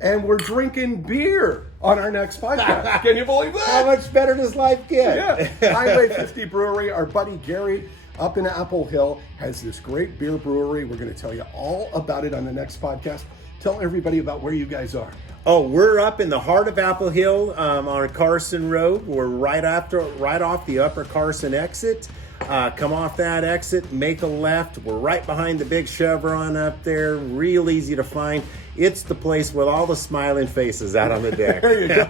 and we're drinking beer on our next podcast. Can you believe that? How much better does life get? Yeah. Highway 50 Brewery, our buddy Gary up in Applehill has this great beer brewery. We're going to tell you all about it on the next podcast. Tell everybody about where you guys are. Oh, we're up in the heart of Applehill on Carson Road. We're right off the Upper Carson exit. Come off that exit, make a left. We're right behind the big Chevron up there. Real easy to find. It's the place with all the smiling faces out on the deck. There you go.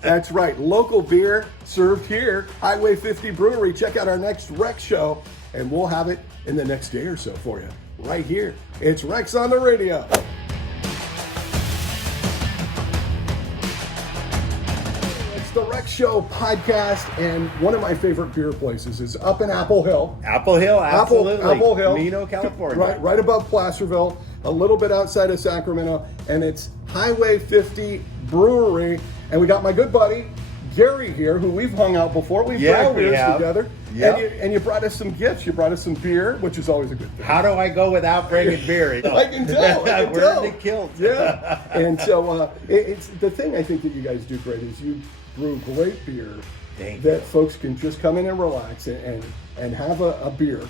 That's right. Local beer served here. Highway 50 Brewery. Check out our next Rec show, and we'll have it in the next day or so for you. Right here. It's Rex on the radio. The Rec Show podcast, and one of my favorite beer places is up in Applehill. Applehill, absolutely. Applehill, Mino, California. Right above Placerville, a little bit outside of Sacramento, and it's Highway 50 Brewery. And we got my good buddy Gary here, who we've hung out before. We've drank beers together. Yep. And you brought us some gifts. You brought us some beer, which is always a good thing. How do I go without bringing beer? I can tell. We're in the kilt. Yeah. And so it's the thing I think that you guys do great is you brew great beer that folks can just come in and relax and have a beer.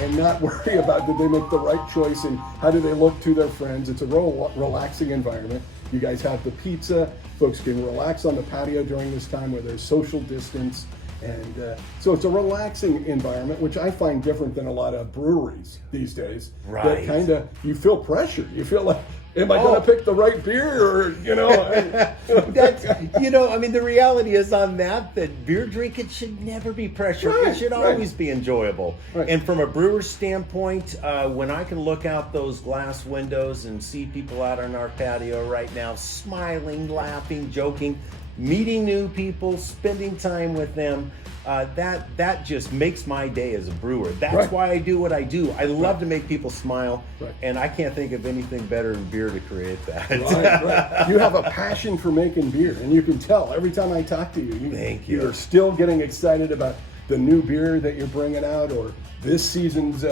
And not worry about did they make the right choice and how do they look to their friends. It's a real relaxing environment. You guys have the pizza. Folks can relax on the patio during this time where there's social distance. And so it's a relaxing environment, which I find different than a lot of breweries these days. Right. That kind of, you feel pressure. You feel like, am I going to pick the right beer? Or, That's, the reality is on that beer drinking should never be pressure. Right, it should always be enjoyable. Right. And from a brewer's standpoint, when I can look out those glass windows and see people out on our patio right now, smiling, laughing, joking, meeting new people, spending time with them, that just makes my day as a brewer. That's why I do what I do. I love to make people smile, and I can't think of anything better than beer to create that. Right. You have a passion for making beer, and you can tell every time I talk to you. Thank you. You're still getting excited about the new beer that you're bringing out, or this season's,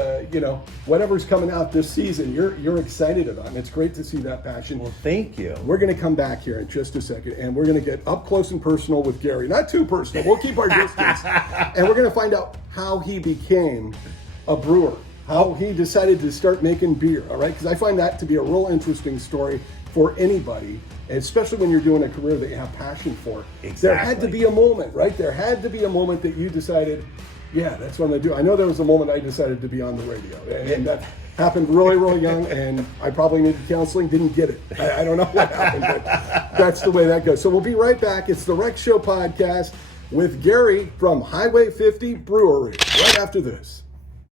whatever's coming out this season, you're excited about. And it's great to see that passion. Well, thank you. We're going to come back here in just a second, and we're going to get up close and personal with Gary. Not too personal. We'll keep our distance. And we're going to find out how he became a brewer, how he decided to start making beer, all right? Because I find that to be a real interesting story for anybody, especially when you're doing a career that you have passion for. Exactly. There had to be a moment, right? There had to be a moment that you decided, yeah, that's what I'm going to do. I know there was a moment I decided to be on the radio, and that happened really, really young, and I probably needed counseling, didn't get it. I don't know what happened, but that's the way that goes. So we'll be right back. It's the Rec Show podcast with Gary from Highway 50 Brewery right after this.